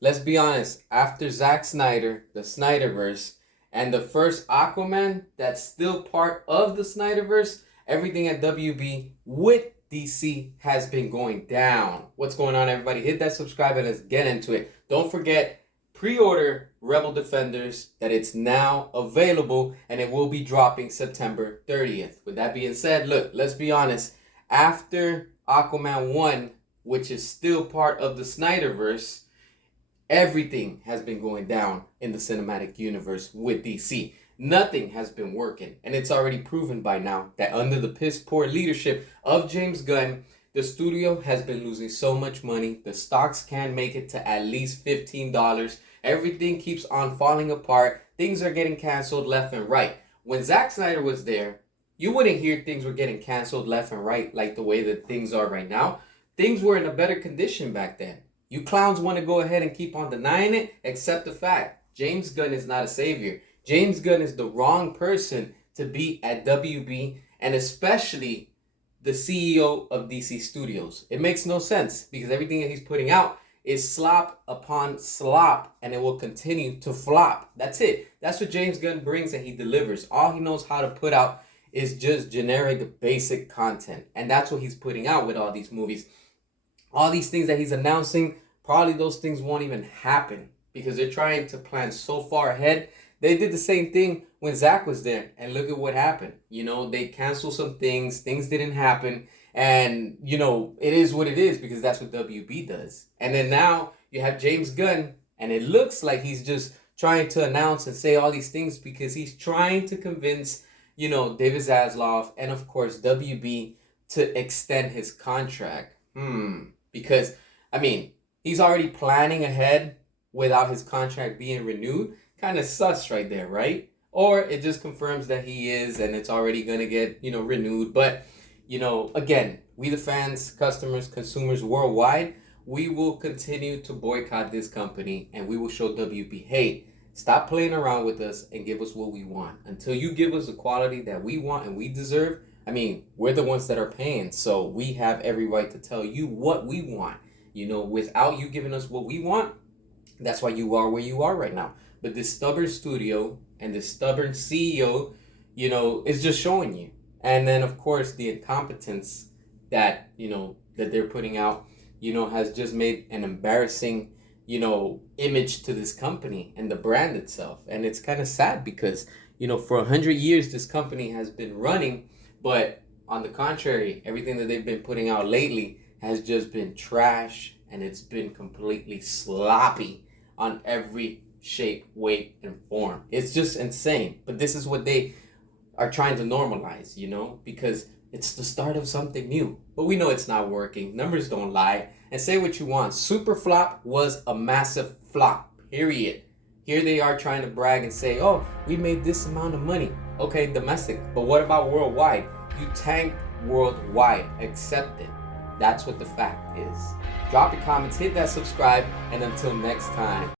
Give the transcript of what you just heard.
let's be honest, after Zack Snyder, the Snyderverse, and the first Aquaman that's still part of the Snyderverse, everything at WB with DC has been going down. What's going on, everybody? Hit that subscribe and let's get into it. Don't forget, pre-order Rebel Defenders, that it's now available and it will be dropping September 30th. With that being said, look, let's be honest. After Aquaman 1, which is still part of the Snyderverse, everything has been going down in the cinematic universe with DC. Nothing has been working, and it's already proven by now that under the piss poor leadership of James Gunn, the studio has been losing so much money. The stocks can't make it to at least $15. Everything keeps on falling apart. Things are getting canceled left and right. When Zack Snyder was there, you wouldn't hear things were getting canceled left and right like the way that things are right now. Things were in a better condition back then. You clowns want to go ahead and keep on denying it, accept the fact. James Gunn is not a savior. James Gunn is the wrong person to be at WB, and especially the CEO of DC Studios. It makes no sense because everything that he's putting out is slop upon slop, and it will continue to flop. That's it. That's what James Gunn brings, and he delivers. All he knows how to put out is just generic, basic content, and that's what he's putting out with all these movies. All these things that he's announcing, probably those things won't even happen because they're trying to plan so far ahead. They did the same thing when Zach was there, and look at what happened. You know, they canceled some things didn't happen, and you know, it is what it is because that's what WB does. And then now you have James Gunn, and it looks like he's just trying to announce and say all these things because he's trying to convince, you know, David Zaslav and of course WB to extend his contract. Because, I mean, he's already planning ahead without his contract being renewed. Kind of sus right there, right? Or it just confirms that he is and it's already going to get, you know, renewed. But, you know, again, we the fans, customers, consumers worldwide, we will continue to boycott this company and we will show WB, hey, stop playing around with us and give us what we want. Until you give us the quality that we want and we deserve, I mean, we're the ones that are paying, so we have every right to tell you what we want. You know, without you giving us what we want, that's why you are where you are right now. But this stubborn studio and this stubborn CEO, you know, is just showing you. And then, of course, the incompetence that, you know, that they're putting out, you know, has just made an embarrassing, you know, image to this company and the brand itself. And it's kind of sad because, you know, for 100 years, this company has been running. But on the contrary, everything that they've been putting out lately has just been trash, and it's been completely sloppy on every shape, weight, and form. It's just insane. But this is what they are trying to normalize, you know, because it's the start of something new. But we know it's not working. Numbers don't lie. And say what you want. Super Flop was a massive flop, period. Here they are trying to brag and say, oh, we made this amount of money. Okay, domestic. But what about worldwide? You tanked worldwide. Accept it. That's what the fact is. Drop your comments, hit that subscribe, and until next time.